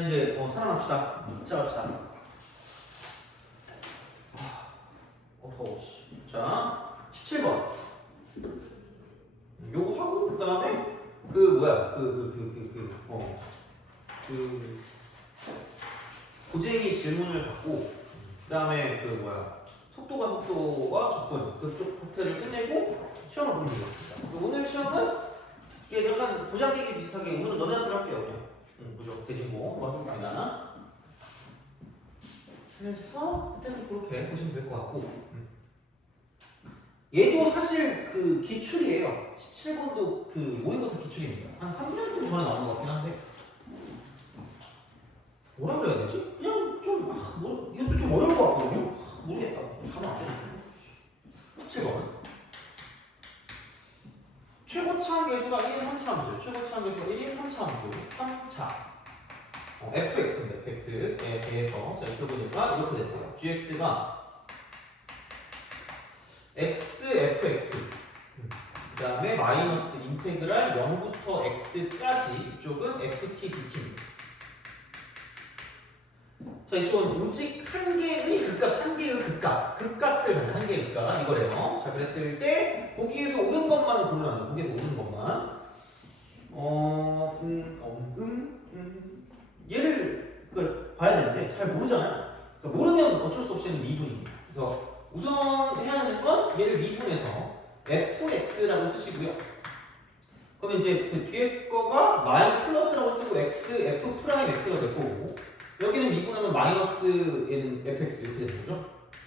자 이제 살아납시다. 시작합시다. 더워. 자 17번. 요거 하고 그다음에 고쟁이 질문을 받고 그다음에 속도와 접근 그쪽 파트를 끝내고 시험을 보는 거였습니다. 오늘 시험은 이게 약간 도장 깨기 비슷하게 오늘은 너네한테 할게요. 그냥 그죠? 대신고 하겠습니다. 그래서 일단 그렇게 보시면 될 것 같고 얘도 사실 그 기출이에요. 17번도 그 모의고사 기출입니다. 한 3년쯤 전에 나온 것 같긴 한데 뭐라 그래야 되지? 그냥 좀 이것도 좀 어려울 것 같거든요. 모르겠다. 가면 안 되는데. 17번 최고차항 계수가 1인 3차 함수, 최고차항 계수가 1인 3차 함수, 3차 fx입니다. fx에 대해서 자 이쪽으로가 이렇게 됐고요. gx가 xfx 그 다음에 마이너스 인테그랄 0부터 x까지 이쪽은 ft dt입니다. 자 이쪽은 오직 한 개의 극값을 받는 한 개의 극값 이거래요. 자 그랬을 때 보기에서 옳은 것만 고르라는 거예요. 보기에서 옳은 것만 얘를 봐야 되는데 잘 모르잖아요. 그러니까 모르면 어쩔 수 없이 미분입니다. 그래서 우선 해야 하는 건 얘를 미분해서 fx라고 쓰시고요. 그러면 이제 그 뒤에 거가 마이 플러스라고 쓰고 x, f 프라임 x가 될 거고 여기는 미분하면 마이너스 n fx 이렇게 되는 거죠.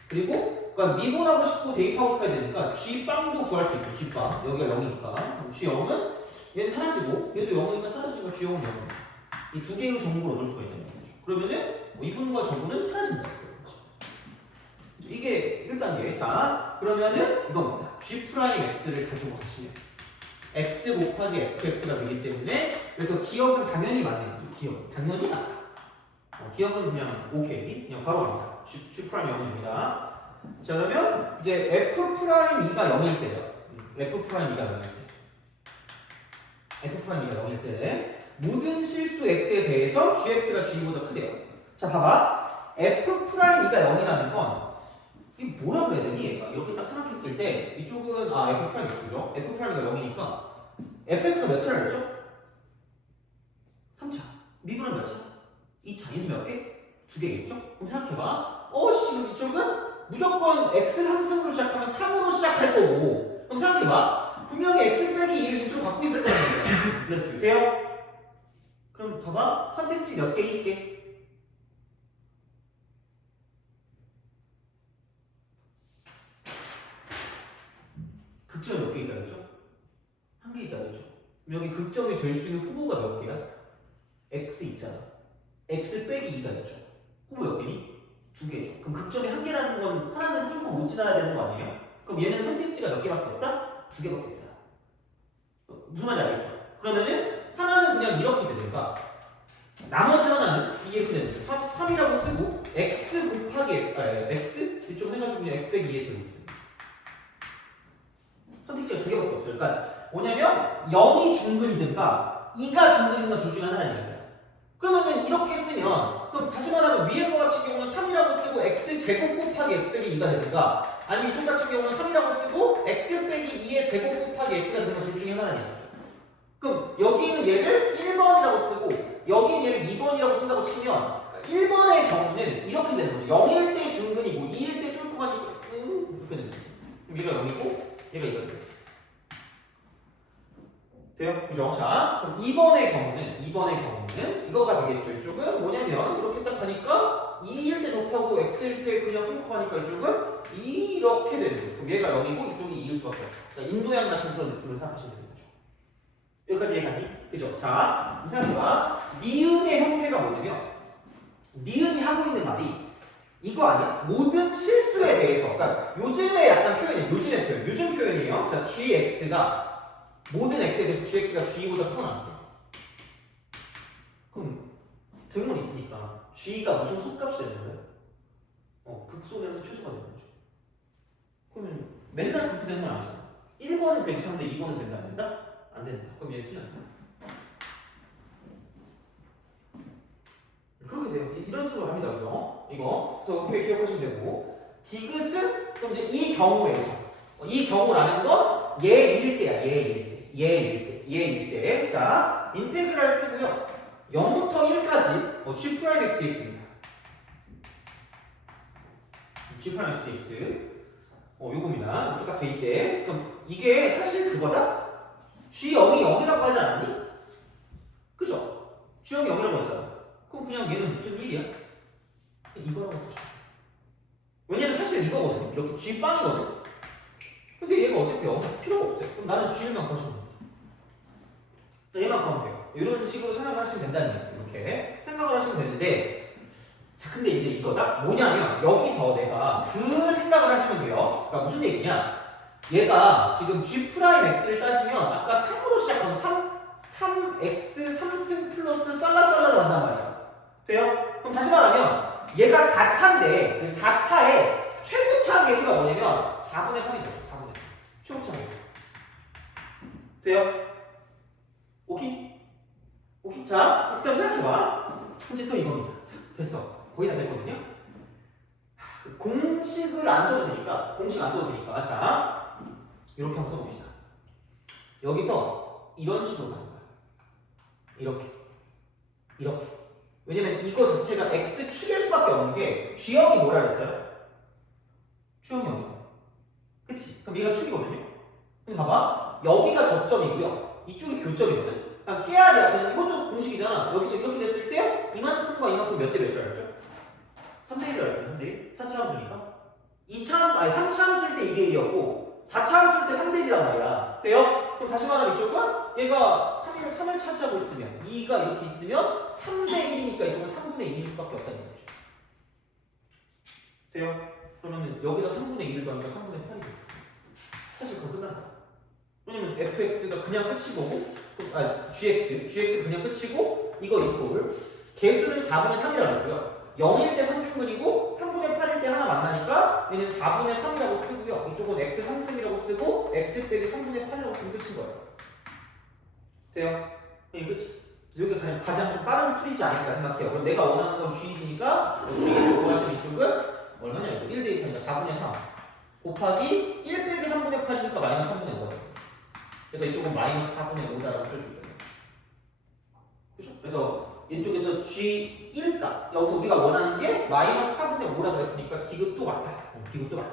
그리고 그러니까 미분하고 싶고 대입하고 싶어야 되니까 g빵도 구할 수 있고 g빵 여기가 0이니까 g0은 얘는 사라지고 얘도 0이니까 사라지니까 g0은 0입니다. 이 두 개의 정보를 넣을 수가 있다는 거죠. 그러면은 미분과 정보는 사라진다. 이게 1단계. 자, 그러면은 이겁니다. G'X를 가지고 가시면 X 곱하기 FX가 되기 때문에 그래서 기억은 당연히 맞네요. 기억. 당연히 맞다. 기억은 그냥 오케이. 그냥 바로 갑니다. G'X입니다. 자, 그러면 이제 F'E가 0일 때요. F'E가 0일 때. F'E가 0일 때 모든 실수 X에 대해서 GX가 G보다 크대요. 자, 봐봐. F'E가 0이라는 건 이게 뭐라 그래야 되니? 얘가 이렇게 딱 생각했을 때 이쪽은 F'X죠? F'E가 0이니까 fx가 몇 차를 냈죠? 3차. 미분은 몇 차? 2차. 인수 몇 개? 2개겠죠? 그럼 생각해봐. 이쪽은 무조건 x 상승으로 시작하면 3으로 시작할 거고 그럼 생각해봐. 분명히 x 빼기 2를 인수로 갖고 있을 거란 말이야. 그랬을 때요? 그럼 봐봐. 선택지 몇 개 있게? 극점이 몇 개 있다 그랬죠? 한 개 있다 그랬죠? 여기 극점이 될 수 있는 후보가 몇 개야? x 있잖아. x 빼기 2가 있죠. 후보 몇 개니? 2개죠. 그럼 극점이 한 개라는 건 하나는 뚫고 못 지나야 되는 거 아니에요? 그럼 얘는 선택지가 몇 개밖에 없다? 2개밖에 없다. 무슨 말인지 알겠죠? 그러면은 하나는 그냥 이렇게 되니까 나머지 하나는 이게 이렇게 되는 거예요. 3이라고 쓰고 x 곱하기 x 이쪽은 해가지고 그냥 x 빼기 2의 제곱. 선택지가 2개밖에 없어요. 그러니까 뭐냐면 0이 중근이든가 2가 중근이든가 둘 중에 하나니까. 그러면은 이렇게 쓰면 그럼 다시 말하면 위에 거 같은 경우는 3이라고 쓰고 x 제곱 곱하기 x 빼기 2가 되든가 아니면 이쪽 같은 경우는 3이라고 쓰고 x 빼기 2의 제곱 곱하기 x가 되든가 둘 중에 하나니까. 그럼 여기는 얘를 1번이라고 쓰고 여기는 얘를 2번이라고 쓴다고 치면 1번의 경우는 이렇게 되는 거죠. 0일 때 중근이고 2일 때 뚫고 가니까 이렇게 되는 거죠. 그럼 얘가 0이고 얘가 2가 되는 거죠. 돼요? 그죠? 자, 그럼 2번의 경우는 이거가 되겠죠. 이쪽은 뭐냐면 이렇게 딱 가니까 2일 때 접하고 x일 때 그냥 뚫고 가니까 이쪽은 이렇게 되는 거죠. 그럼 얘가 0이고 이쪽이 2일 수밖에 없다. 인도양 같은 그런 느낌을 생각하시면 되는 거죠. 여기까지 이해가니? 그죠? 자, 생각해봐. 니은의 형태가 뭐냐면 니은이 하고 있는 말이 이거 아니야? 모든 실수에 대해서 그러니까 요즘의 약간 표현이에요. 요즘 표현이에요. 자, gx가 모든 x에 대해서 gx가 g보다 커나는데 그럼 등은 있으니까 g가 무슨 속값이 되는 거예요? 극소에서 최소가 되는 거죠. 그러면 맨날 그렇게 되는 건 아니잖아. 1번은 괜찮은데 2번은 된다 안 된다? 안 된다. 그럼 얘는 틀렸다. 그렇게 돼요. 이런 식으로 합니다. 그죠? 이거. 그래서 이렇게 기억하시면 되고. 디귿은 또 이제 이 경우에서. 이 경우라는 건 얘일 때야. 얘일 때. 자, 인테그랄 쓰고요. 0부터 1까지 G 프라임 x dx입니다. G 프라임 x dx. 요겁니다. 이렇게 딱 돼 있대. 그럼 이게 사실 그거다? G0이 0이라고 하지 않았니? 그죠? G0이 0이라고 했잖아. 그럼 그냥 얘는 무슨 1이야? 이거라고 하죠. 왜냐면 사실 이거거든. 이렇게 G빵이거든. 근데 얘가 어차피 0 필요가 없어요. 그럼 나는 G만 거주면 돼. 얘만 가면 돼요. 이런 식으로 생각을 하시면 된다는 얘기예요. 이렇게 생각을 하시면 되는데, 자, 근데 이제 이거다? 뭐냐면, 여기서 내가 그 생각을 하시면 돼요. 그러니까 무슨 얘기냐? 얘가 지금 G'X를 따지면, 아까 3으로 시작하면 3x 3승 플러스 살라살라로 간단 말이야. 돼요? 그럼 다시 말하면, 얘가 4차인데, 그 4차의 최고차 계수가 뭐냐면, 4분의 3이 돼요. 4분의 3. 최고차 계수. 돼요? 오케이? 오케이? 자, 그다음 생각해봐. 문제 또 이겁니다. 자, 됐어. 거의 다 됐거든요. 공식 안 써도 되니까. 자, 이렇게 한번 써봅시다. 여기서 이런 식으로 가는 거야. 이렇게. 왜냐면 이거 자체가 x축일 수밖에 없는 게 G형이 뭐라 그랬어요? G형이 0이고. 그치? 그럼 얘가 축이거든요. 근데 봐봐. 여기가 접점이고요. 이쪽이 교점이거든. 그냥 깨알이야. 그냥 이것도 공식이잖아. 여기서 이렇게 됐을 때 이만큼과 이만큼 몇 대 몇을 알죠? 3대 1을 알죠. 근데 4차 함수니까 3차 함수일 때 이게 1이었고 4차 함수일 때 3대 1이란 말이야. 돼요? 그럼 다시 말하면 이쪽은 얘가 3을 차지하고 있으면 2가 이렇게 있으면 3대 1이니까 이쪽은 3분의 2일 수밖에 없다는 거죠. 돼요? 그러면 여기다 3분의 2를 더하니까 3분의 8이죠. 사실 그거 끝난다. 왜냐면 fx가 그냥 끝이고 gx 그냥 끝이고 이거 이꼴 개수는 4분의 3이라고 했고요. 0일 때 3중근이고 3분의 8일 때 하나 만나니까 얘는 4분의 3이라고 쓰고요. 이쪽은 x 3승이라고 쓰고 x 빼기 3분의 8이라고 쓰면 끝인 거예요. 돼요? 이게 끝이. 여기 가장 좀 빠른 풀이지 않을까 생각해요. 그럼 내가 원하는 건 g이니까 g를 구하시면 이쪽은 얼마냐 이거 1 대입하니까 4분의 3 곱하기 1 빼기 3분의 8이니까 마이너스 3분의 5거든요. 그래서 이쪽은 마이너스 4분의 5다라고 쓸 수 있거든요. 그죠? 그래서 이쪽에서 G1값 여기서 우리가 원하는 게 마이너스 4분의 5라고 했으니까 디귿도 맞다. 디귿도 맞다.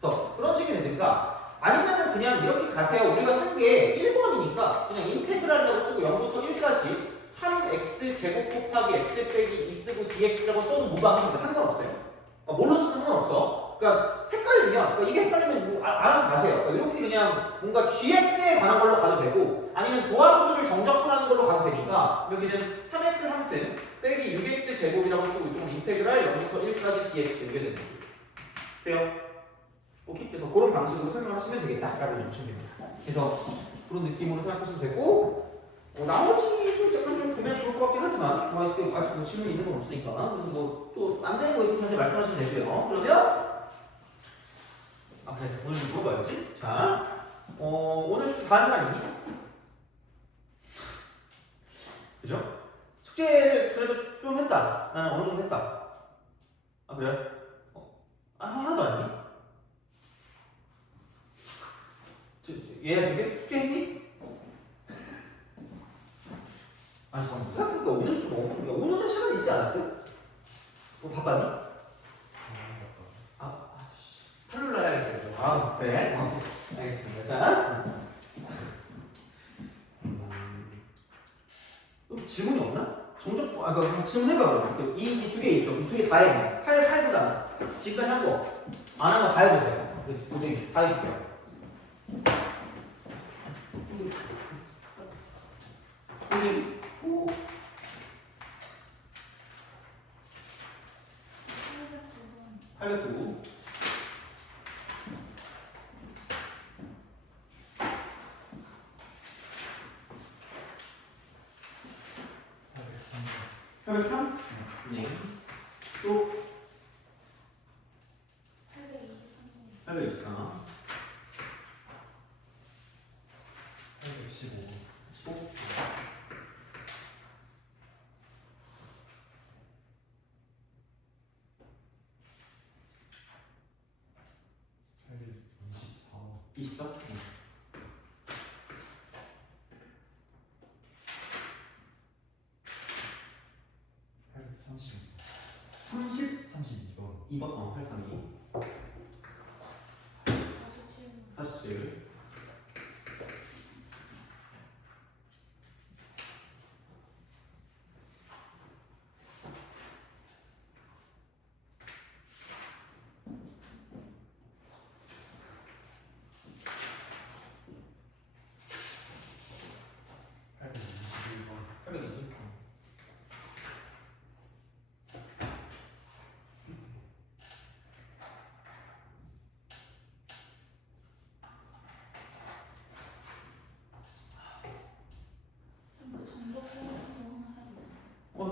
그래서 그런 식이 되니까 아니면은 그냥 이렇게 가세요. 우리가 쓴 게 1번이니까 그냥 인테그랄이라고 쓰고 0부터 1까지 3x 제곱 곱하기 x 빼기 2 쓰고 dx라고 써도 무방하니까 상관없어요. 뭘로 쓰든 상관없어. 그러니까 헷갈리면, 이게 헷갈리면 뭐 알아서 가세요. 그러니까 이렇게 그냥 뭔가 gx에 관한 걸로 가도 되고, 아니면 도함수를 정적분하는 걸로 가도 되니까, 여기는 3x 3승 빼기 6x 제곱이라고 쓰고, 이쪽은 인테그랄 0부터 1까지 dx 이게 되는 거죠. 돼요? 오케이? 그래서 그런 방식으로 설명하시면 되겠다. 라고 보시면 됩니다. 그래서 그런 느낌으로 생각하시면 되고, 나머지도 약간 좀 보면 좋을 것 같긴 하지만, 아직 질문이 있는 건 없으니까, 그래서 또 안 되는 거 있으면 말씀하시면 되고요. 그러면, 그래. 오늘 뭐 물어봐야지. 자, 오늘 숙제 다 한 사람이니? 그죠? 숙제를 그래도 좀 했다. 나는 어느 정도 했다. 그래? 하나도 안 했니? 얘야 저게? 숙제 했니? 잠깐만. 생각해보니까 오늘 좀 오늘은 시간 있지 않았어요? 바빴니? 팔로 해야겠죠. 그래? 알겠습니다. 자. 질문이 없나? 질문해봐. 이 두 개 있죠. 이 두 개 다 해. 8보다. 지금까지 한 거. 안 한 거 다 해도 돼요. 고생이 다 해줄게요. 오. 809. 803? 네. 또 823. 815. 15. 24? 30, 32번. 2번, 832. 47.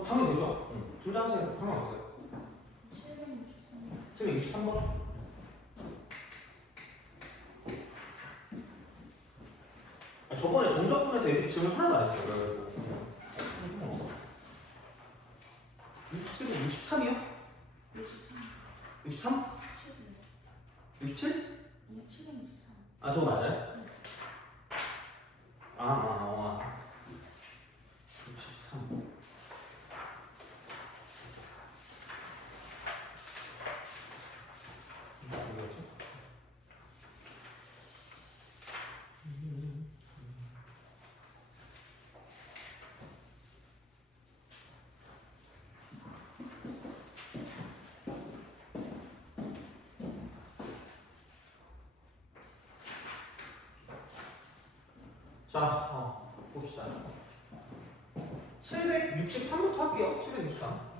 당연히 되죠. 둘 다 하세요. 상관없어요. 763번. 저번에 정적분에서 이렇게 질문 하나도 안 했어요. 63이요? 63? 67? 아, 저거 맞아요? 아. 63. 자, 봅시다. 763부터 할게요. 763.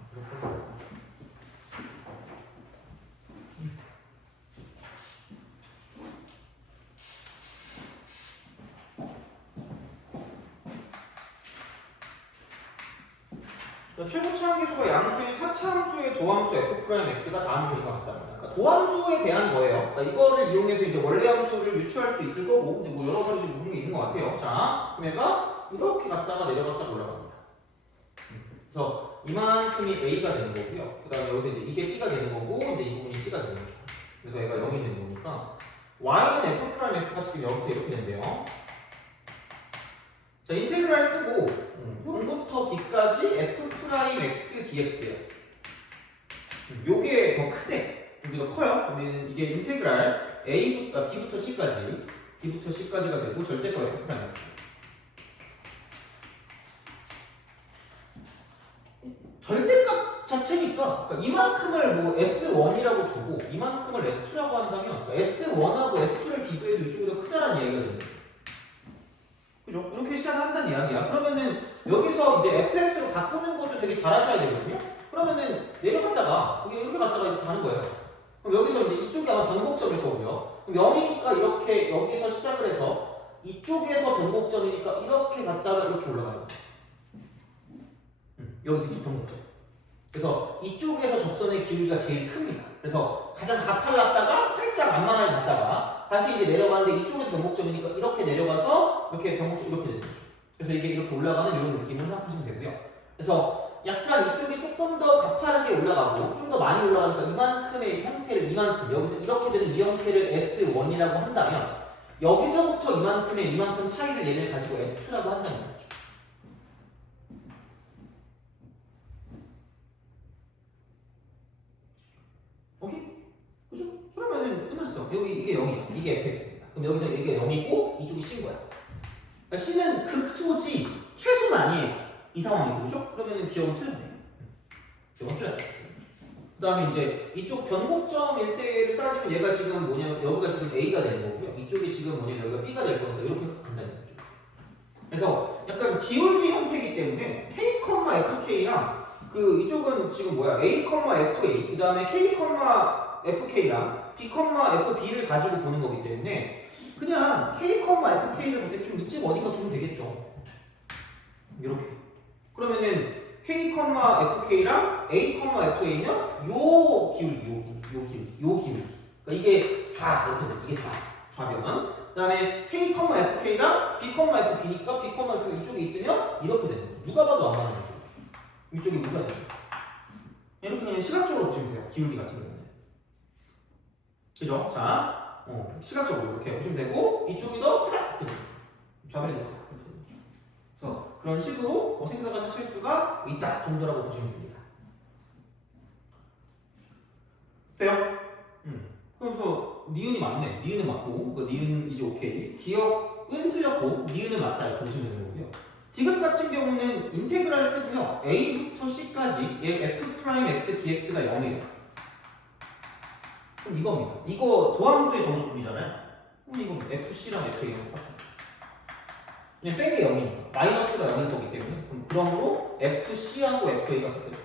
최고차항계수가 양수인 4차함수의 도함수 f'x가 다음 결과 같답니다. 그러니까 도함수에 대한 거예요. 그러니까 이거를 이용해서 이제 원래 함수를 유추할 수 있을 거고, 이제 뭐 여러 가지 부분이 있는 것 같아요. 자, 그럼 얘가 이렇게 갔다가 내려갔다 올라갑니다. 그래서 이만큼이 a가 되는 거고요. 그 다음에 여기서 이제 이게 b가 되는 거고, 이제 이 부분이 c가 되는 거죠. 그래서 얘가 0이 되는 거니까 y는 f'x가 지금 여기서 이렇게 된대요. 자, 인테그랄 쓰고 0부터 b까지 f'x dx예요. 요게 더 크대. 여기 더 커요. 그러면 이게 인테그랄 b부터 c까지가 되고 절대값 f'x. 절대값 자체니까 그러니까 이만큼을 뭐 S1이라고 두고 이만큼을 S2라고 한다면 그러니까 S1하고 S2를 비교해도 이쪽이 더 크다라는 얘기가 되는 거죠. 그죠? 이렇게 시작한다는 이야기야. 그러면은 여기서 이제 fx로 바꾸는 것도 되게 잘하셔야 되거든요. 그러면은 내려갔다가 이렇게 갔다가 이렇게 가는 거예요. 그럼 여기서 이제 이쪽이 아마 변곡점일 거고요. 그럼 0이니까 이렇게 여기서 시작을 해서 이쪽에서 변곡점이니까 이렇게 갔다가 이렇게 올라가는 거예요. 여기서 이쪽 변곡점. 그래서 이쪽에서 접선의 기울기가 제일 큽니다. 그래서 가장 가팔랐다가 살짝 만만하게 갔다가 다시 이제 내려가는데 이쪽에서 변곡점이니까 이렇게 내려가서 이렇게 변곡점 이렇게 되는 거죠. 그래서 이게 이렇게 올라가는 이런 느낌을 생각하시면 되고요. 그래서 약간 이쪽이 조금 더 가파르게 올라가고 좀 더 많이 올라가니까 이만큼의 형태를 여기서 이렇게 되는 이 형태를 S1이라고 한다면 여기서부터 이만큼 차이를 얘를 가지고 S2라고 한다는 거죠. 오케이? 그죠? 그러면은 끝났어. 여기 이게 0이야. 이게 fx입니다. 그럼 여기서 이게 0이고 이쪽이 c인 거야. 그러니까 c는 극소지 최소는 아니에요. 이 상황에서. 그죠? 그러면은 기억은 틀렸네. 기억은 틀렸다. 그 다음에 이제 이쪽 변곡점 일대를 따지면 얘가 지금 뭐냐면 여기가 지금 a가 되는 거고요. 이쪽이 지금 뭐냐면 여기가 b가 될 거니까 이렇게 간다는 거죠. 그래서 약간 기울기 형태이기 때문에 k, fk랑 그 이쪽은 지금 뭐야 a, fa 그 다음에 k, fk랑 b, fb를 가지고 보는 거기 때문에 그냥 k, fk를 뭐 대충 이쯤 어딘가 두면 되겠죠. 이렇게. 그러면은 k, fk랑 a, fa면 요 기울기. 그러니까 이게 이렇게 돼. 이게 좌변. 그 다음에 k, fk랑 b, fb니까 b, fb 이쪽에 있으면 이렇게 되는 거예요. 누가 봐도 안 맞는 거죠. 이쪽이 누가 되는 거죠. 이렇게 그냥 시각적으로 보시면 돼요. 기울기 같은 경우는. 그죠? 자, 시각적으로 이렇게 보시면 되고 이쪽이 더 크다. 좌변이 더 크다. 그래서 그런 식으로 생각을 하실 수가 있다 정도라고 보시면 됩니다. 돼요? 그래서 니은이 맞네. 니은은 맞고 그 니은 이제 오케이. 기억은 틀렸고 니은은 맞다 이렇게 보시면 되는 거고요. 디귿 같은 경우는 인테그랄 쓰고요. a부터 c까지 얘 f 프라임 x dx가 0이에요. 그럼 이겁니다. 이거 도함수의 정적분이잖아요. 그럼 이거 fc랑 fa랑 똑같아요. 그냥 뺀 게 0이니까 마이너스가 0일 거기 때문에 그러므로 fc하고 fa가 같거든요.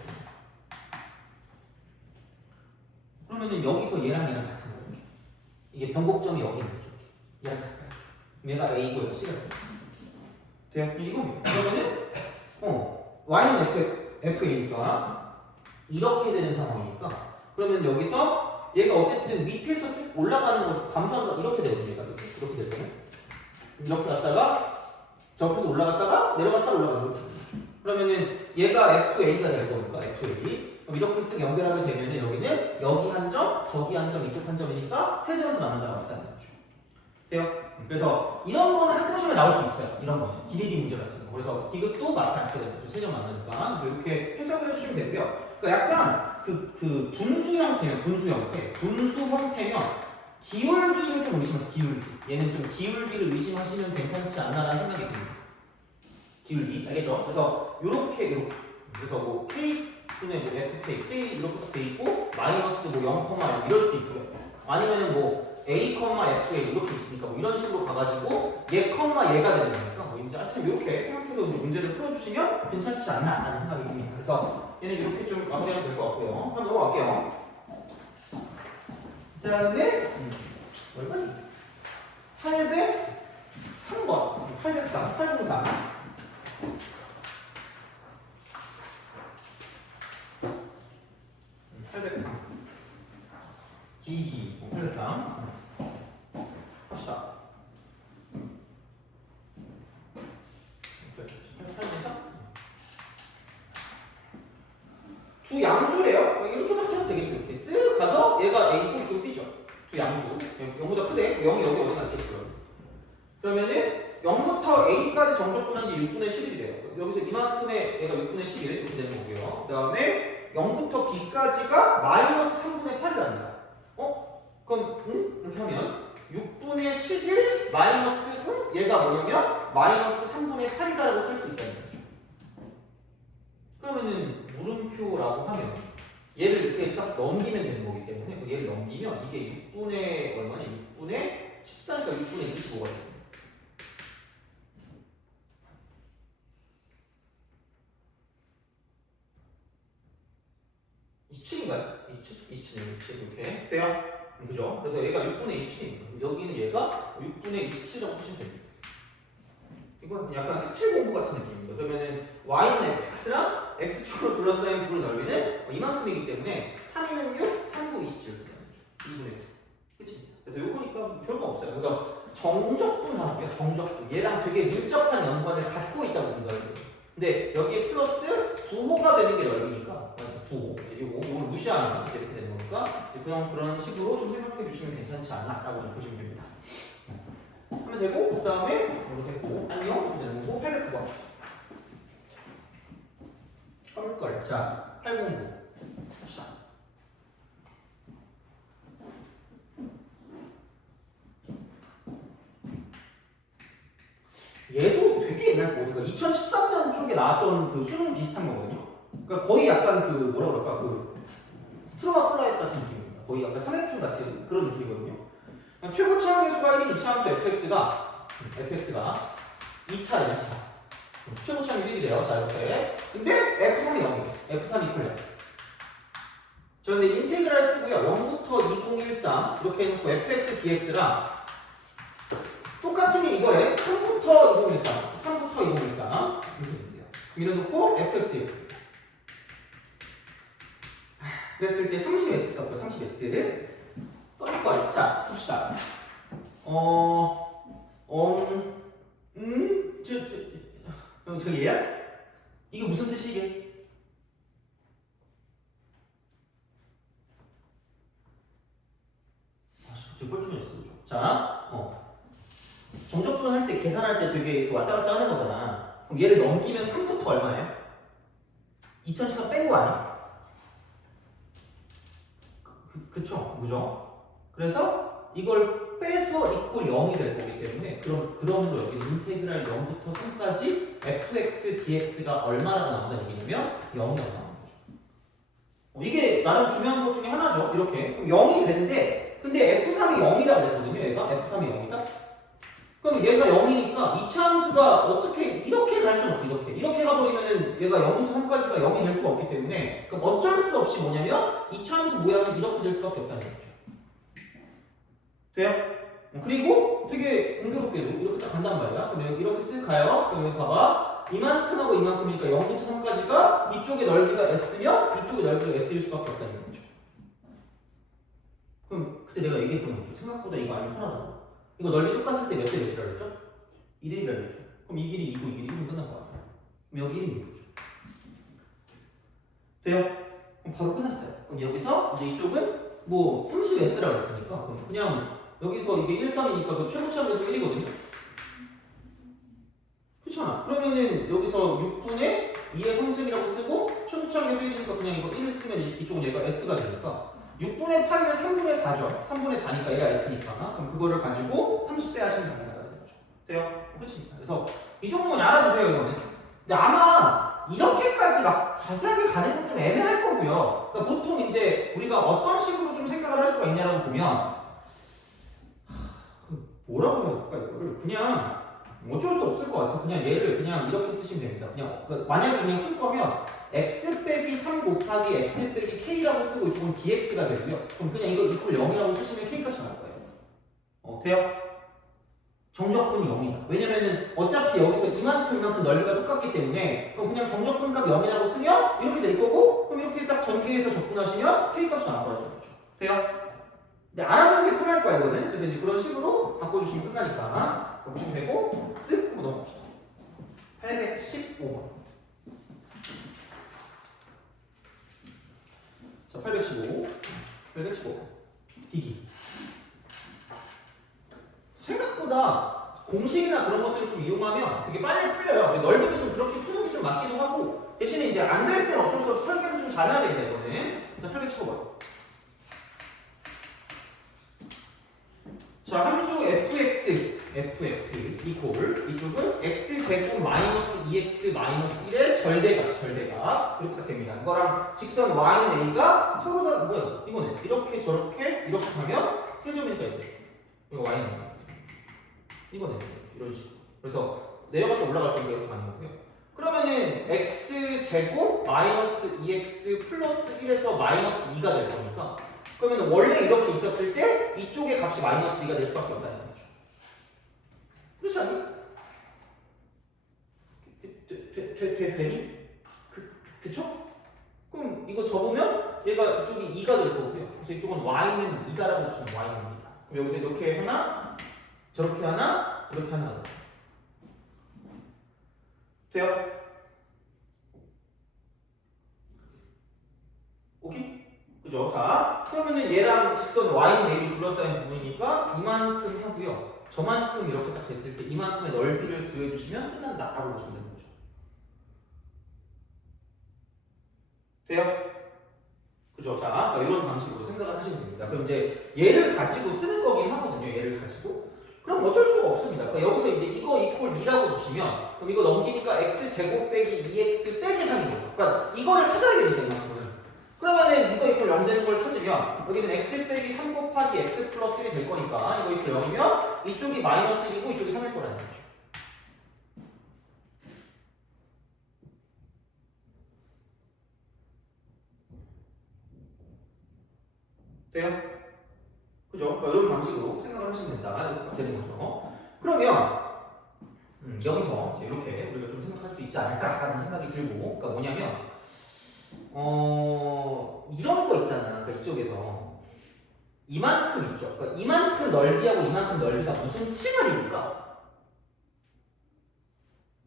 그러면은 여기서 얘랑 같은 거예요. 이게 변곡점이 여기 있는 쪽. 얘랑 같아요. 얘가 a고 얘가 c가 돼요. 이겁니다. 그러면은 y는 fa니까 이렇게 되는 상황이니까 그러면 여기서 얘가 어쨌든 밑에서 쭉 올라가는 걸 감소한다 이렇게 되거든요. 얘가 이렇게 되거든요. 이렇게 갔다가 저 앞에서 올라갔다가 내려갔다가 올라가는 거죠. 그러면은 얘가 FA가 될 거니까 FA. 그럼 이렇게 쓱 연결하게 되면은 여기는 여기 한 점, 저기 한 점, 이쪽 한 점이니까 세 점에서 만난다고 왔다는 거죠. 돼요? 그래서 이런 거는 해보시면 나올 수 있어요. 이런 거는 기대기 문제 같은 거. 그래서 디귿도 맞다 이렇게 되죠. 세 점 만나니까 이렇게 해석을 해주시면 되고요. 그러니까 약간 그 분수 형태면 기울기를 좀 의심하세요. 기울기. 얘는 좀 기울기를 의심하시면 괜찮지 않나라는 생각이 듭니다. 기울기, 알겠죠? 그래서 요렇게 그래서 뭐 K분의 뭐 FK, K 이렇게 돼 있고 마이너스 뭐 0, 이럴 수도 있고요. 아니면은 뭐 A, FA 이렇게 있으니까 뭐 이런 식으로 가가지고 얘, 얘가 되는 거니까 뭐 이제 하여튼 이렇게 생각해서 문제를 풀어주시면 괜찮지 않나 라는 생각이 듭니다. 그래서 얘는 이렇게 좀 마무리하면 될 것 같고요. 한번 넘어갈게요. 그 다음에 얼마니? 803번 803 803 기기 803 합시다. 803 두 양수래요. 이렇게 생각하면 되겠죠. 이렇게 쓱 가서 얘가 A고 이쪽으로 B죠. 두 양수 0보다 크대. 0이 여기 어디 갔겠죠. 그러면은 0부터 A까지 정적분한 게 6분의 11이 돼요. 여기서 이만큼의 얘가 6분의 11 이렇게 되는 거고요. 그 다음에 0부터 B까지가 마이너스 3분의 8이랍니다. 그럼 이렇게 하면 6분의 11 마이너스 얘가 뭐냐면 마이너스 3분의 8이다라고 쓸 수 있다는 거죠. 그러면은 물음표라고 하면 얘를 이렇게 딱 넘기면 되는 거기 때문에 얘를 넘기면 이게 6분의 얼마냐? 6분의 14니까 6분의 25가 돼요. 이렇게 돼요? 그죠? 그래서 얘가 6분의 27입니다. 여기는 얘가 6분의 27이라고 쓰시면 됩니다. 이건 약간 색칠 공부 같은 느낌입니다. 그러면은 y는 fx랑 x축으로 둘러싸인 부를 넓이는 이만큼이기 때문에 3는 6, 3구 27 2분의 9. 그치? 그래서 요거니까 별거 없어요. 그래서 정적분하고요. 정적분. 얘랑 되게 밀접한 연관을 갖고 있다고 본다는 거예요. 근데 여기에 플러스 부호가 되는 게 넓이니까 부호. 이제 요걸 무시하면 이제 이렇게 되는 거니까 이제 그런 식으로 좀 생각해 주시면 괜찮지 않나라고 보시면 됩니다. 하면 되고 그 다음에 이거 됐고 안녕 이렇게 되는 거고 809번 화물걸. 자 809 합시다. 얘도 되게 옛날 거니까 2013년 쪽에 나왔던 그 수능 비슷한 거거든요. 그러니까 거의 약간 그 뭐라 그럴까 그 스트로마 폴라이트 같은 느낌입니다. 거의 약간 삼액충 같은 그런 느낌이거든요. 그러니까 최고 차항계수가 1인 2차 함수 fx가 2차래 2차. 최고 차항이 1이래요. 자 이렇게. 근데 f3이 0이에요. f3 이퀄 0. 저는 인테그랄 쓰고요. 0부터 2013 이렇게 해놓고 fx dx랑 똑같은 게 이거에 3부터 2013 이렇게 돼요. 밀어놓고 fx dx. 그랬을 때 30s 값이요. 30s 떨거리. 자 봅시다. 저기 얘야? 이게 무슨 뜻이게? 갑자기 뻘쭘해졌어. 자, 정적분 할 때 계산할 때 되게 왔다 갔다 하는 거잖아. 그럼 얘를 넘기면 3부터 얼마예요? 2014 뺀 거 아니야? 그쵸? 그죠? 그래서 이걸 빼서 이퀄 0이 될 거기 때문에 그럼으로 여기는 인테그랄 0부터 3까지 fx dx가 얼마라고 나온다는 얘기냐면 0이라고 나오는 거죠. 이게 나름 중요한 것 중에 하나죠. 이렇게 그럼 0이 되는데 근데 f3이 0이라고 그랬거든요. 얘가 f3이 0이다. 그럼 얘가 0이니까 이차 함수가 어떻게 이렇게 갈 수는 없어. 이렇게 가버리면은 얘가 0부터 3까지가 0이 될 수가 없기 때문에 그럼 어쩔 수 없이 뭐냐면 이차 함수 모양은 이렇게 될 수밖에 없다는 거죠. 돼요? 그리고 되게 공교롭게도 이렇게 딱 간단 말이야. 그럼 이렇게 쓱 가요. 그럼 여기 봐봐. 이만큼하고 이만큼이니까 0부터 3까지가 이쪽의 넓이가 s면 이쪽의 넓이가 s일 수밖에 없다는 거죠. 그럼 그때 내가 얘기했던 거죠. 생각보다 이거 알면 편하다고. 이거 넓이 똑같을 때 몇 대 몇이라고 했죠? 2대 1이라고 했죠. 그럼 이 길이 2고 이 길이 1이면 끝난 거야. 그럼 여기 1이 있는 거죠. 돼요? 그럼 바로 끝났어요. 그럼 여기서 이제 이쪽은 뭐 30s라고 했으니까 그럼 그냥 여기서 이게 1, 3이니까 그 최고치함에서 1이거든요. 그렇잖아. 그러면은 여기서 6분의 2의 3승이라고 쓰고 최고치함에서 1이니까 그냥 이거 1 쓰면 이쪽은 얘가 s가 되니까 6분의 8이면 3분의 4죠. 3분의 4니까 얘가 s니까 그럼 그거를 가지고 30배 하시면 된다는 거죠. 돼요? 끝입니다. 그래서 이 정도는 알아두세요 이거는. 근데 아마 이렇게까지 막 자세하게 가는 건 좀 애매할 거고요. 그러니까 보통 이제 우리가 어떤 식으로 좀 생각을 할 수가 있냐라고 보면 뭐라고 해야 될까 이거를 그냥 어쩔 수 없을 것 같아. 그냥 얘를 그냥 이렇게 쓰시면 됩니다. 그냥 만약에 그냥 풀 거면 x 빼기 3 곱하기 x 빼기 k라고 쓰고 이쪽은 dx가 되고요. 그럼 그냥 이거 이퀄 0이라고 쓰시면 k 값이 나올 거예요. 돼요? 정적분이 0이다. 왜냐면은 어차피 여기서 이만큼 넓이가 똑같기 때문에 그럼 그냥 정적분 값 0이라고 쓰면 이렇게 될 거고 그럼 이렇게 딱 전개해서 적분하시면 k 값이 나올 거라는 거죠. 돼요? 근데 알아두는 게 편할 거야 이거는. 그래서 이제 그런 식으로 바꿔주시면 끝나니까 보시면 되고 쓱 한번 넘어갑시다. 815번. 자, 815번. 디기. 생각보다 공식이나 그런 것들을 좀 이용하면 되게 빨리 풀려요. 넓이도 좀 그렇게 푸는 게 좀 맞기도 하고 대신에 이제 안 될 때는 어쩔 수 없이 설계를 좀 잘해야 된다 이거는. 자, 815번. 자, 함수 fx 이퀄 이쪽은 x제곱 마이너스 2x 마이너스 1의 절대값 이렇게 딱 됩니다. 이거랑 직선 y는 a가 서로 다 뭐야? 이거는 이렇게 저렇게 이렇게 하면 세점이니까 이거 y는 이거는 이런 식으로. 그래서 내려갔다 올라갈 건데 이렇게 가는 거고요. 그러면은 x제곱 마이너스 2x 플러스 1에서 마이너스 2가 될 거니까 그러면 원래 이렇게 있었을 때 이쪽의 값이 마이너스 2가 될 수밖에 없다는 거죠. 그렇지 않니? 되니? 그쵸? 그럼 이거 접으면 얘가 이쪽이 2가 될 거고요. 그래서 이쪽은 y는 2다라고 주시면 y는 2다. 그럼 여기서 이렇게 하나, 저렇게 하나, 이렇게 하나 될 거죠. 돼요? 오케이? 그죠? 자, 그러면은 얘랑 직선 y는 a로 둘러싸인 부분이니까 이만큼 하고요. 저만큼 이렇게 딱 됐을 때 이만큼의 넓이를 구해주시면 끝난다 라고 보시면 되는 거죠. 돼요? 그죠? 자, 이런 방식으로 생각을 하시면 됩니다. 그럼 이제 얘를 가지고 쓰는 거긴 하거든요. 얘를 가지고. 그럼 어쩔 수가 없습니다. 그러니까 여기서 이제 이거 이퀄 2라고 주시면 그럼 이거 넘기니까 x제곱 빼기 2x 빼기 3인 거죠. 그러니까 이거를 찾아야 되니까 이만큼은. 그러면은 이거 이퀄 0 되는 걸 찾으면 여기는 x 빼기 3 곱하기 x 플러스 1이 될 거니까 이거 이퀄 0이면 이쪽이 마이너스 1이고 이쪽이 3일 거라는 거죠. 돼요? 그죠? 그러니까 이런 방식으로 생각을 하시면 된다. 이렇게 딱 되는 거죠. 그러면 여기서 이제 이렇게 우리가 좀 생각할 수 있지 않을까라는 생각이 들고, 그러니까 뭐냐면 이런 거 있잖아. 그러니까 이쪽에서 이만큼 있죠. 그러니까 이만큼 넓이하고 이만큼 넓이가 무슨 층을 이룰까?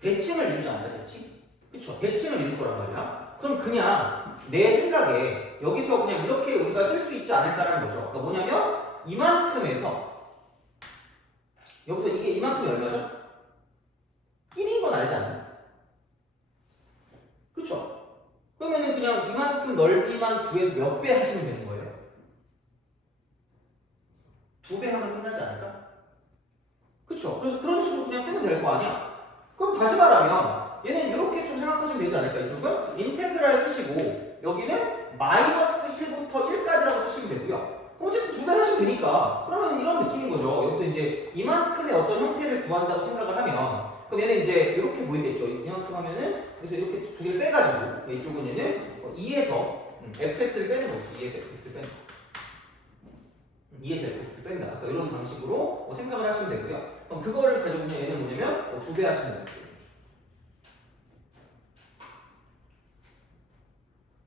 대칭을 이루지 않나요? 대칭? 그쵸? 대칭을 이룰 거란 말이야. 그럼 그냥 내 생각에 여기서 그냥 이렇게 우리가 쓸 수 있지 않을까라는 거죠. 그러니까 뭐냐면 이만큼에서 여기서 이게 이만큼이 얼마죠? 1인 건 알지 않나요? 그쵸? 그러면은 그냥 이만큼 넓이만 구해서 몇 배 하시면 되는 거예요? 2배 하면 끝나지 않을까? 그쵸? 그래서 그런 식으로 그냥 쓰면 될 거 아니야? 그럼 다시 말하면 얘는 이렇게 좀 생각하시면 되지 않을까? 이쪽은 인테그랄 쓰시고 여기는 마이너스 1부터 1까지라고 쓰시면 되고요. 어쨌든 2배 하시면 되니까 그러면 이런 느낌인 거죠. 여기서 이제 이만큼의 어떤 형태를 구한다고 생각을 하면 그럼 얘는 이제 이렇게 보이겠죠. 이만큼 하면은 그래서 이렇게 2개를 빼가지고 이쪽은 얘는 2에서 fx를 빼는 거죠. 2에서 fx를 빼는 거. 2에서 fx를 뺀다. 그러니까 이런 방식으로 생각을 하시면 되고요. 그럼 그거를 가지고 그냥 얘는 뭐냐면 2배 하시면 돼요.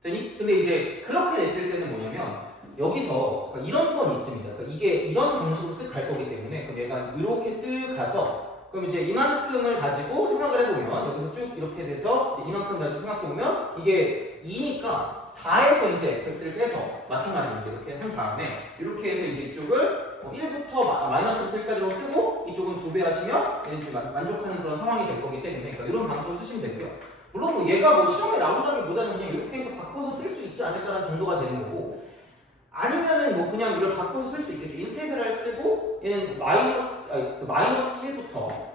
되니? 근데 이제 그렇게 냈을 때는 뭐냐면 여기서 그러니까 이런 건 있습니다. 그러니까 이게 이런 방식으로 쓱 갈 거기 때문에 그럼 얘가 이렇게 쓱 가서 그럼 이제 이만큼을 가지고 생각을 해보면 여기서 쭉 이렇게 돼서 이제 이만큼 가지고 생각해보면 이게 2니까 4에서 이제 fx를 빼서 마찬가지로 이제 이렇게 한 다음에 이렇게 해서 이제 이쪽을 1부터 마이너스부터 1까지로 쓰고 이쪽은 2배 하시면 얘는 좀 만족하는 그런 상황이 될 거기 때문에 그러니까 이런 방식으로 쓰시면 되고요. 물론 뭐 얘가 뭐 시험에 나온다기보다는 그냥 이렇게 해서 바꿔서 쓸 수 있지 않을까라는 정도가 되는 거고 아니면은 뭐 그냥 이걸 바꿔서 쓸 수 있겠죠. 인테그랄 쓰고 얘는 마이너스 1부터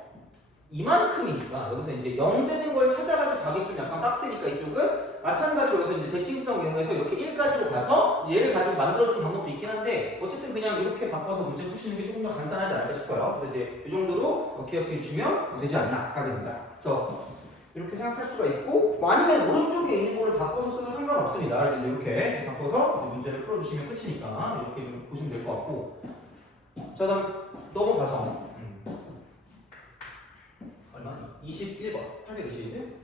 이만큼이니까 여기서 이제 0 되는 걸 찾아가서 가기 좀 약간 빡세니까 이쪽은 마찬가지로 여기서 이제 대칭성 이용해서 이렇게 1까지로 가서 얘를 가지고 만들어주는 방법도 있긴 한데 어쨌든 그냥 이렇게 바꿔서 문제 푸시는 게 조금 더 간단하지 않을까 싶어요. 그래서 이제 이 정도로 기억해 주시면 되지 않나가 됩니다. 그래서 이렇게 생각할 수가 있고 뭐 아니면 오른쪽에 있는 거를 바꿔서 써도 상관없습니다. 이렇게 바꿔서 문제를 풀어주시면 끝이니까 이렇게 좀 보시면 될 것 같고 자 다음 넘어가서 얼마? 21번 821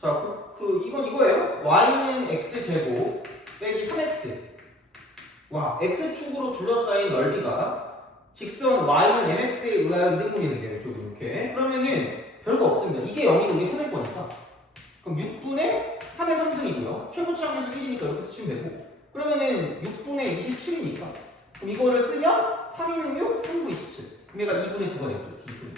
자, 이건 이거예요. y는 x제곱 빼기 3x. 와, x축으로 둘러싸인 넓이가 직선 y는 mx에 의하여 이등분이 된대요. 이쪽 이렇게. 그러면은 별거 없습니다. 이게 0이고 이게 3일 거니까. 그럼 6분의 3의 3승이고요. 최고차항에서 1이니까 이렇게 쓰시면 되고. 그러면은 6분의 27이니까. 그럼 이거를 쓰면 3, 2는 6, 3, 9, 27. 그럼 얘가 2분의 9가 되죠. 2분의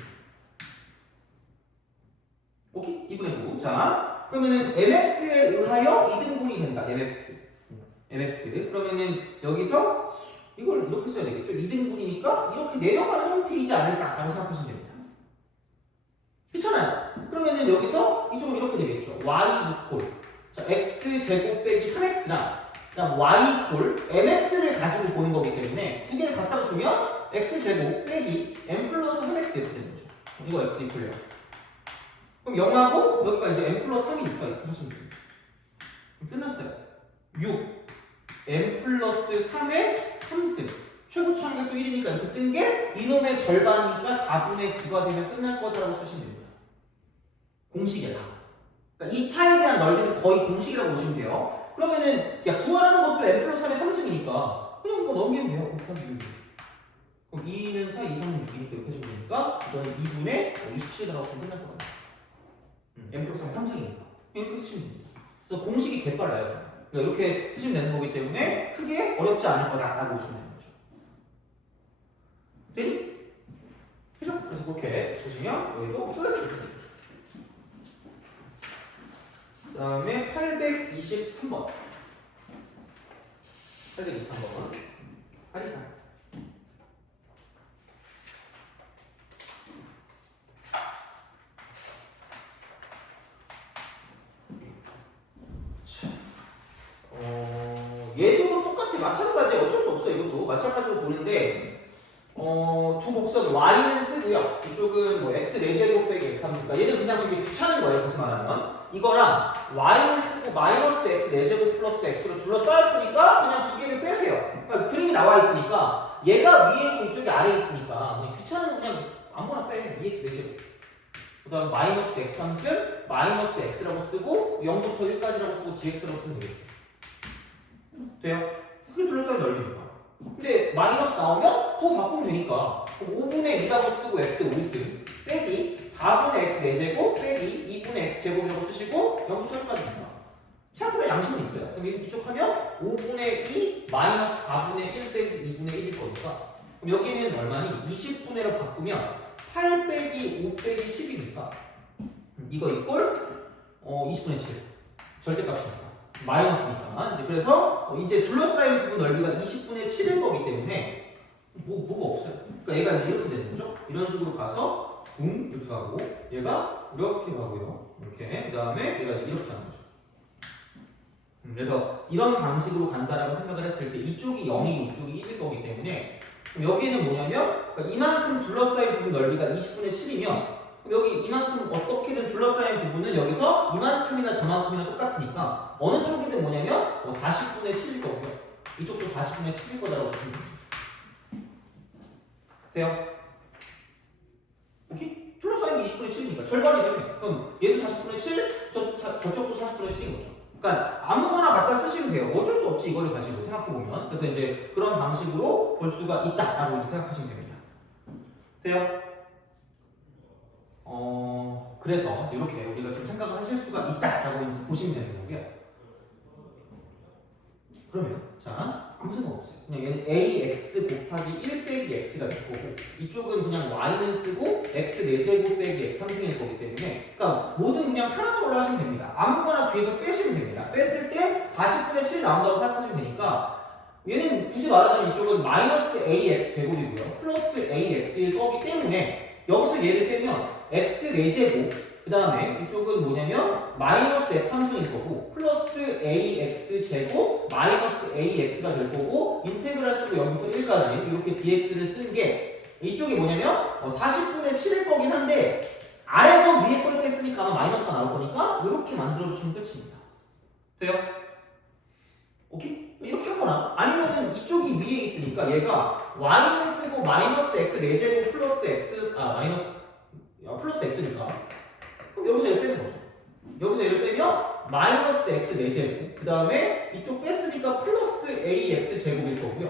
9. 오케이? 2분의 9. 자. 그러면은 mx에 의하여 이등분이 된다. mx. 그러면은 여기서 이걸 이렇게 써야 되겠죠. 이등분이니까 이렇게 내려가는 형태이지 않을까라고 생각하시면 됩니다. 그렇잖아요. 그러면은 여기서 이쪽은 이렇게 되겠죠. y 이퀄 자 x 제곱 빼기 3x랑 그다음 y 이퀄 mx를 가지고 보는 거기 때문에 두 개를 갖다 붙으면 x 제곱 빼기 m 플러스 3x 이렇게 되는 거죠. 이거 x 이퀄이요. 그럼 0하고 여기가 이제 m 플러스 3이니까 이렇게 하시면 됩니다. 끝났어요. 6 m 플러스 3의 3승 최고차항계수 1이니까 이렇게 쓴 게 이놈의 절반이니까 4분의 9가 되면 끝날 거다라고 쓰시면 됩니다. 공식이야. 그러니까 이 차에 대한 넓이는 거의 공식이라고 보시면 돼요. 그러면은 야 구하라는 것도 m 플러스 3의 3승이니까 그냥 이거 넘기면 돼요. 그럼 2는 4, 2, 3은 6이니까 이렇게 해주면 되니까 이거는 2분의 27 들어가서 끝날 거 같아요. m 플러스 3승이니까 이렇게 쓰시면 됩니다. 그래서 공식이 개빨라요. 그러니까 이렇게 쓰시면 되는 거기 때문에 크게 어렵지 않을 거다라고 보시면 되는 거죠. 되니? 그죠? 그래서 그렇게 보시면 여기도 끝! 그 다음에 823번 823번 하리산 얘도 똑같아. 마찬가지 어쩔 수 없어. 이것도 마찬가지로 보는데 두 곡선 y는 쓰고요. 이쪽은 뭐 x 4제곱 빼기 x 3니까 얘는 그냥 되게 귀찮은 거예요. 다시 말하면 이거랑 y는 쓰고 마이너스 x 4제곱 플러스 x로 둘러싸였으니까 그냥 두 개를 빼세요. 그러니까 그림이 나와 있으니까 얘가 위에 있고 이쪽이 아래에 있으니까 그냥 귀찮은 거 그냥 아무거나 빼. 2x 4제곱 그 다음 마이너스 x 3승 마이너스 x라고 쓰고 0부터 1까지라고 쓰고 dx라고 쓰면 되겠죠. 돼요? 그게 둘러싸인 넓이니까. 근데 마이너스 나오면 더 바꾸면 되니까. 그럼 5분의 2라고 쓰고 x 5있음 빼기 4분의 x 4제곱 빼기 2분의 x 제곱이라고 쓰시고 0부터 1까지입니다. 생각보다 양심은 있어요. 그럼 이쪽 하면 5분의 2 마이너스 4분의 1 빼기 2분의 1일 거니까. 그럼 여기는 얼마니? 20분의로 바꾸면 8 빼기 5 빼기 10이니까 이거 이꼴 20분의 7 절대값이니까 마이너스니까. 이제 그래서 이제 둘러싸인 부분 넓이가 20분의 7일 거기 때문에 뭐가 없어요. 그러니까 얘가 이제 이렇게 되는 거죠. 이런 식으로 가서 이렇게 가고 얘가 이렇게 가고요. 이렇게 그 다음에 얘가 이렇게 가는 거죠. 그래서 이런 방식으로 간다라고 생각을 했을 때 이쪽이 0이고 이쪽이 1일 거기 때문에 그럼 여기는 뭐냐면 그러니까 이만큼 둘러싸인 부분 넓이가 20분의 7이면 여기 이만큼 어떻게든 둘러싸인 부분은 여기서 이만큼이나 저만큼이나 똑같으니까 어느 쪽이든 뭐냐면 40분의 7일 거고요. 이쪽도 40분의 7일 거다라고 보시면 됩니다. 돼요? 오케이? 둘러싸인 게 20분의 7이니까 절반이 되면 그럼 얘도 40분의 7, 저쪽도 40분의 7인 거죠. 그러니까 아무거나 갖다 쓰시면 돼요. 어쩔 수 없이 이거를 가지고 생각해보면. 그래서 이제 그런 방식으로 볼 수가 있다라고 생각하시면 됩니다. 돼요? 그래서 이렇게 우리가 좀 생각을 하실 수가 있다라고 이제 보시면 되는 거고요. 그러면 자 아무 생각 없어요. 그냥 얘는 ax 곱하기 1 빼기 x가 될 거고 이쪽은 그냥 y는 쓰고 x 4제곱 빼기 x 3승일 거기 때문에 그러니까 뭐든 그냥 편한 걸로 하시면 됩니다. 아무거나 뒤에서 빼시면 됩니다. 뺐을 때 40분의 7 나온다고 생각하시면 되니까 얘는 굳이 말하자면 이쪽은 마이너스 ax 제곱이고요. 플러스 ax일 거기 때문에 여기서 얘를 빼면 x 4제곱 그 다음에 이쪽은 뭐냐면 마이너스 x 3승일 거고 플러스 ax 제곱 마이너스 ax가 될 거고 인테그랄 쓰고 0부터 1까지 이렇게 dx를 쓴 게 이쪽이 뭐냐면 40분의 7일 거긴 한데 아래서 위에 걸 뺐으니까 아마 마이너스가 나올 거니까 이렇게 만들어주시면 끝입니다. 돼요? 오케이? 이렇게 하거나 아니면은 이쪽이 위에 있으니까 얘가 y는 쓰고 마이너스 x 4제곱 플러스 x 플러스 x니까 그럼 여기서 얘를 빼는 거죠. 여기서 얘를 빼면 마이너스 x 4제곱 그 다음에 이쪽 뺐으니까 플러스 ax 제곱일 거고요.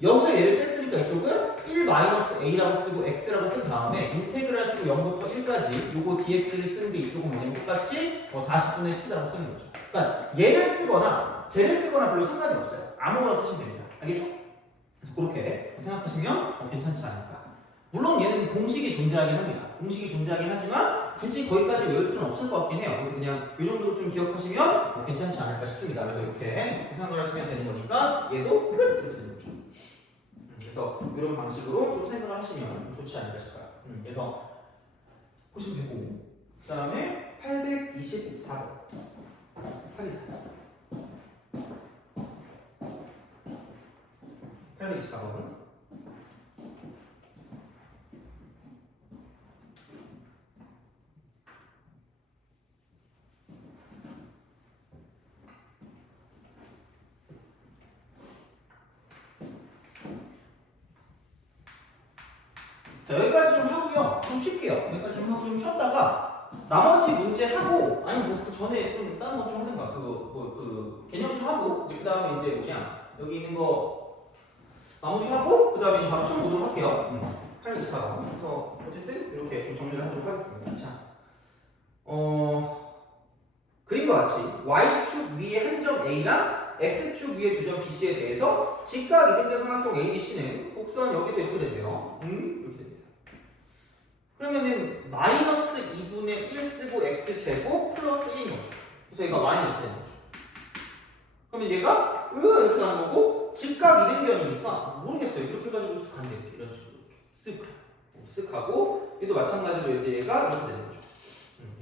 여기서 얘를 뺐으니까 이쪽은 1 마이너스 a라고 쓰고 x라고 쓴 다음에 인테그랄 쓰고 0부터 1까지 요거 dx를 쓰는 게 이쪽은 뭐냐면 똑같이 40분의 7이라고 쓰는 거죠. 그러니까 얘를 쓰거나 쟤를 쓰거나 별로 상관이 없어요. 아무거나 쓰시면 됩니다. 알겠죠? 그래서 그렇게 생각하시면 괜찮지 않을까. 물론 얘는 공식이 존재하긴 합니다. 공식이 존재하긴 하지만 굳이 거기까지 외울 필요는 없을 것 같긴 해요. 그래서 그냥 이 정도로 좀 기억하시면 괜찮지 않을까 싶습니다. 그래서 이렇게 생각을 하시면 되는 거니까 얘도 끝! 이렇게 되는 거죠. 그래서 이런 방식으로 좀 생각을 하시면 좋지 않을까 싶어요. 그래서 보시면 되고 그 다음에 824번 824번 자, 여기까지 좀 하고요. 좀 쉴게요. 여기까지 좀 하고 좀 쉬었다가 나머지 문제 하고 아니 뭐 그 전에 좀 다른 거 좀 하든가 그 개념 좀 하고 이제 그 다음에 이제 뭐냐 여기 있는 거 마무리하고 그 다음에 바로 시험 보도록 할게요. 824번. 그래서 어쨌든 이렇게 좀 정리를 하도록 하겠습니다. 자, 그림과 같이 y축 위에 한 점 a랑 x축 위에 두 점 bc에 대해서 직각 이등변 삼각형 abc는 곡선 여기서 이렇게 된대요. 이렇게 됩니다. 그러면은 마이너스 2분의 1 쓰고 x제곱 플러스 1인 거죠. 그래서 얘가 y는 이렇게 되는 거죠. 그러면 얘가 이렇게 가는 거고 직각 이등변이니까 모르겠어요. 이렇게 가지고 쓱 간대. 이런 식으로 이렇게 쓱 하고 얘도 마찬가지로 이제 얘가 이렇게 되는 거죠.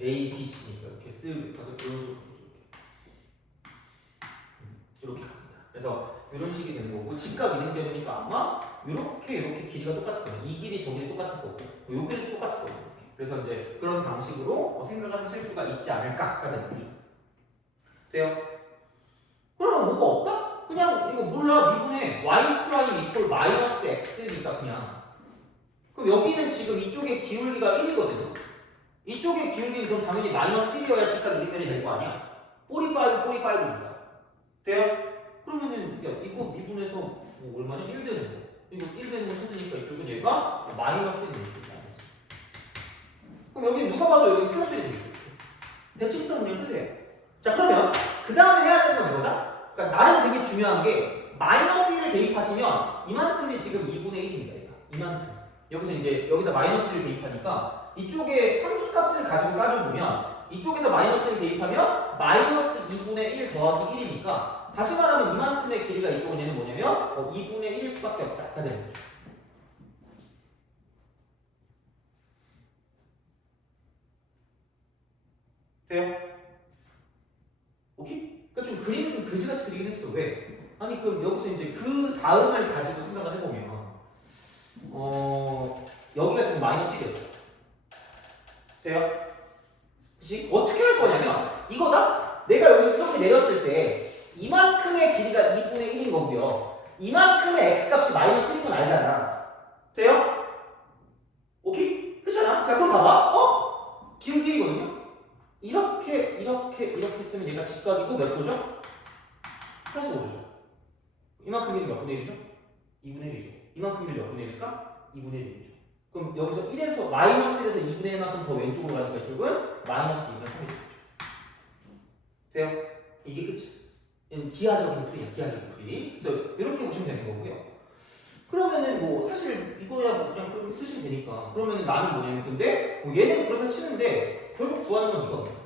A, B, C니까 이렇게 쓱 가서 이런 식으로 이렇게 갑니다. 그래서 이런 식이 되는 거고 직각 이등변이니까 아마 이렇게 길이가 똑같을 거예요. 이 길이 저 길이 똑같을 거고 요 길이 똑같을 거예요. 이렇게. 그래서 이제 그런 방식으로 생각을 하실 수가 있지 않을까가 되는 거죠. 돼요? 그러면 뭐가 없다? 그냥 이거 몰라 미분의 y 프라임 이퀄 마이너스 x니까 그냥 그럼 여기는 지금 이쪽의 기울기가 1이거든요. 이쪽의 기울기는 그럼 당연히 마이너스 1이어야 직각 이등변이 될 거 아니야? 45입니다. 돼요? 그러면은 야 이거 미분해서 뭐 얼마냐? 1 되는 거. 이거 1 되는 거 찾으니까 이쪽은 얘가 마이너스 1이 되겠죠. 그럼 여기 누가 봐도 여기 플러스 1이 되겠죠. 대칭성 문제 쓰세요. 자, 그러면 그 다음에 해야 되는 건 이거다. 그러니까 나름 되게 중요한 게 마이너스 1을 대입하시면 이만큼이 지금 2분의 1입니다. 이만큼. 여기서 이제 여기다 마이너스 1을 대입하니까 이쪽에 함수값을 가지고 따져보면 이쪽에서 마이너스 1을 대입하면 마이너스 2분의 1 더하기 1이니까 다시 말하면 이만큼의 길이가 이쪽은 얘는 뭐냐면 2분의 1일 수밖에 없다. 가 되는 거죠. 돼요? 오케이? 그러니까 좀 그림을 좀 그지같이 그리긴 했어. 왜? 아니 그럼 여기서 이제 그 다음을 가지고 생각을 해보면 여기가 지금 마이너스 1이었죠. 돼요? 어떻게 할 거냐면 이거다. 내가 여기서 이렇게 내렸을 때 이만큼의 길이가 2분의 1인 거고요. 이만큼의 x값이 마이너스 1인 건 알잖아. 돼요? 오케이? 그렇잖아. 자 그럼 봐봐. 기울기 1이거든요. 이렇게 쓰면 얘가 직각이고 몇 도죠? 45도죠. 이만큼 1이 몇 분의 1이죠? 2분의 1이죠. 이만큼 1이 몇 분의 1일까? 2분의 1이죠. 그럼 여기서 1에서 마이너스 1에서 2분의 1만큼 더 왼쪽으로 가니까 이쪽은 마이너스 2분의 3이 되겠죠. 돼요? 이게 끝이. 기하적인 풀이야. 기하적인 풀이. 그래서 이렇게 보시면 되는 거고요. 그러면은 뭐 사실 이거야 그냥 그렇게 쓰시면 되니까. 그러면은 나는 뭐냐면 근데 얘는 그렇다 치는데 결국 구하는 건 이겁니다.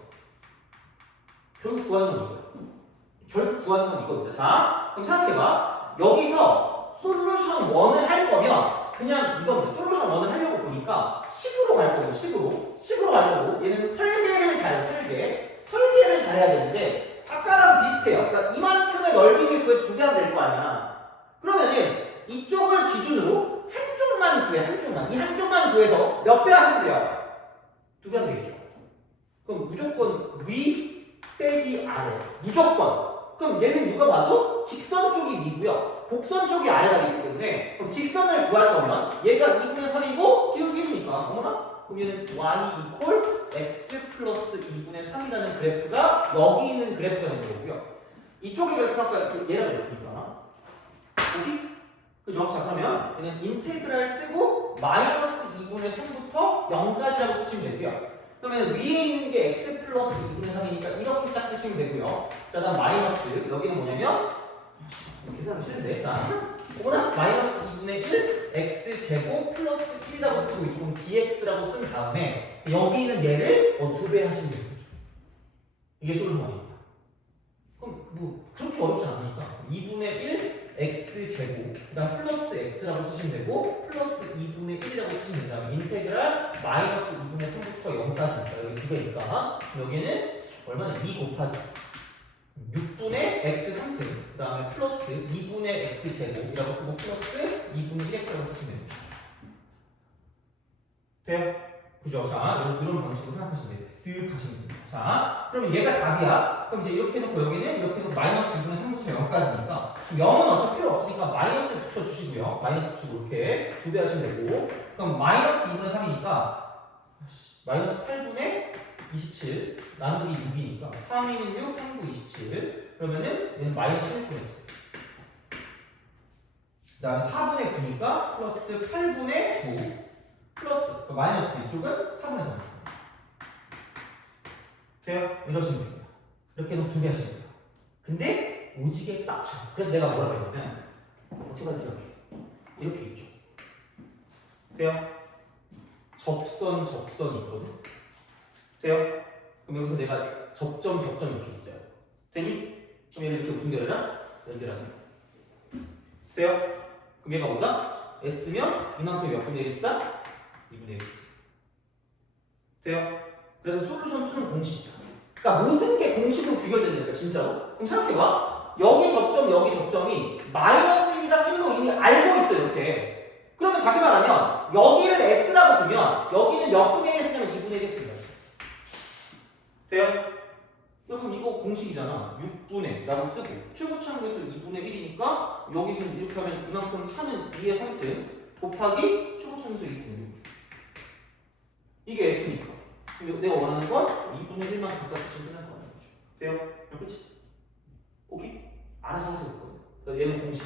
결국 구하는 건 이겁니다. 자, 그럼 생각해봐. 여기서 솔루션 1을 할 거면 그냥 이겁니다. 솔루션 1을 하려고 보니까 식으로 갈 거고 식으로 가려고 얘는 설계를 잘해야 되는데 아까랑 비슷해요. 그러니까 이만큼의 넓이를 구해서 두 개 하면 될 거 아니야. 그러면은 이쪽을 기준으로 한쪽만 구해. 이 한쪽만 구해서 몇 배 하시면 돼요? 두 배 하면 되겠죠. 그럼 무조건 위 빼기 아래. 무조건. 그럼 얘는 누가 봐도 직선 쪽이 위고요. 곡선 쪽이 아래가 있기 때문에 그럼 직선을 구할 거면 얘가 2분의 3이고 기울기 1이니까 어머나? 그럼 얘는 y 이퀄 x 플러스 2분의 3이라는 그래프가 여기 있는 그래프가 되는 거고요. 이쪽의 그래프가 아까 얘가 됐으니까 오케이? 그죠? 자 그러면 얘는 인테그랄 쓰고 마이너스 2분의 3부터 0까지라고 쓰시면 되고요. 그러면 위에 있는 게 x 플러스 2분의 3이니까 이렇게 딱 쓰시면 되고요. 자 다음 마이너스 여기는 뭐냐면 계산하면 쉬운데 자 이거는 마이너스 2분의 1 x 제곱 플러스 1이라고 쓰고 이쪽은 dx라고 쓴 다음에 여기 있는 얘를 2배 하시면 되는 거죠. 이게 솔루션입니다. 그럼 뭐 그렇게 어렵지 않으니까 2분의 1 x 제곱 그다음 플러스 x라고 쓰시면 되고 플러스 2분의 1이라고 쓰시면 된다면 인테그랄 마이너스 2분의 3부터 0까지니까 여기 두 개니까 여기는 얼마나 2 곱하기 6분의 x 3승 그 다음에 플러스 2분의 x 제곱이라고 쓰고 플러스 2분의 1x라고 쓰시면 됩니다. 돼요? 그죠? 자 이런 방식으로 생각하시면 돼요. 쓱 하시면 됩니다. 자 그러면 얘가 답이야. 그럼 이제 이렇게 해놓고 여기는 이렇게 해놓고 마이너스 2분의 3부터 0까지니까 0은 어차피 필요 없으니까 마이너스 붙여주시고요. 마이너스 붙이고 이렇게 2배 하시면 되고 그럼 마이너스 2분의 3이니까 마이너스 8분의 27 나누기 6이니까 3는 6, 3구 27 그러면은 얘는 마이너스 1분의 9 그 다음에 4분의 9니까 플러스 8분의 9 플러스 마이너스 이쪽은 4분의 3 돼요? 이러시면 됩니다. 이렇게 해서 2배 하시면 돼요. 근데 오지게 빡쳐. 그래서 내가 뭐라고 했냐면 제가 이렇게 있죠. 돼요? 접선이 있거든. 돼요? 그럼 여기서 내가 접점 이렇게 있어요. 되니? 그럼 얘를 이렇게 무슨 대로냐? 연결하세요. 돼요? 그럼 얘가 뭐다? S면 이만큼 몇 분의 1이다? 2분의 1. 돼요? 그래서 솔루션 2는 공식이야. 그러니까 모든 게 공식으로 귀결된다니까 진짜로. 그럼 생각해봐. 여기 접점이 마이너스 1이랑 1로 이미 알고 있어 이렇게. 그러면 다시 말하면 여기를 S라고 두면 여기는 몇 분의 1 쓰냐면 2분의 1 쓰는 거야. 돼요? 그럼 이거 공식이잖아. 6분의 라고 쓰고 최고차항에서 2분의 1이니까 여기서 이렇게 하면 이만큼 차는 2의 3승 곱하기 최고차항에서 2분의 1이죠. 이게 S니까. 내가 원하는 건 2분의 1만 갖다 쓰시면 끝날 거 아니에요. 돼요? 그렇지? 오케이? 알아서 하세요. 그러니까 얘는 공식.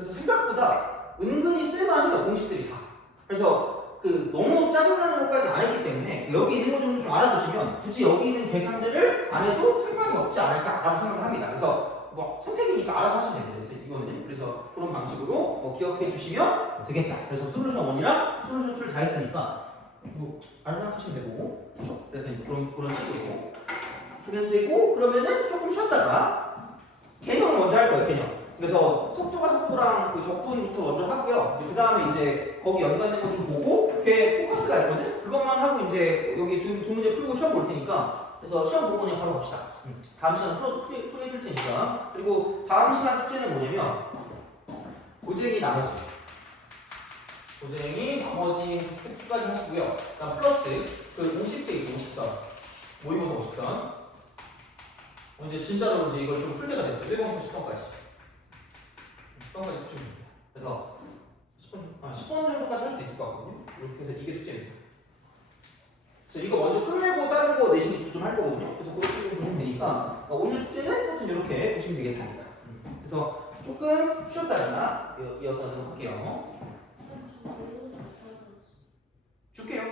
그래서 생각보다 은근히 쓸만해요, 공식들이 다. 그래서 그 너무 짜증나는 것까지는 안 했기 때문에 여기 있는 거 좀 알아두시면 굳이 여기 있는 계산들을 안 해도 상관이 없지 않을까라고 생각을 합니다. 그래서 뭐 선택이니까 알아서 하시면 됩니다. 그래서 이거는 그래서 그런 방식으로 기억해 주시면 되겠다. 그래서 솔루션 1이랑 솔루션 2를 다 했으니까 뭐 알아서 하시면 되고, 그렇죠? 그래서 이제 그런 식으로 하면 되고, 그러면은 조금 쉬었다가 개념을 먼저 할 거예요. 개념. 그래서 속도랑 그 적분부터 먼저 하고요. 그 다음에 이제 거기 연관된 거 좀 보고, 걔 포커스가 있거든? 그것만 하고 이제 여기 두 문제 풀고 시험 볼 테니까, 그래서 시험 보고 그냥 바로 갑시다. 다음 시간 풀어줄 테니까. 그리고 다음 시간 숙제는 뭐냐면, 고쟁이 나머지 스텝2까지 하시고요. 그다음 플러스 그 50제 있죠, 50선. 모의고사 50선. 이제 진짜로 이제 이걸 좀 풀 때가 됐어요. 1번부터 10번까지. 10번까지 푸시면 됩니다. 그래서 10번 정도까지 할 수 있을 것 같거든요. 이렇게 해서 이게 숙제입니다. 그래서 이거 먼저 끝내고 다른 거 내신 기출 좀 할 거거든요. 그래서 그렇게 좀 보시면 되니까 오늘 숙제는 하여튼 이렇게 보시면 되겠습니다. 그래서 조금 쉬었다가 이어서 하도록 할게요. 줄게요.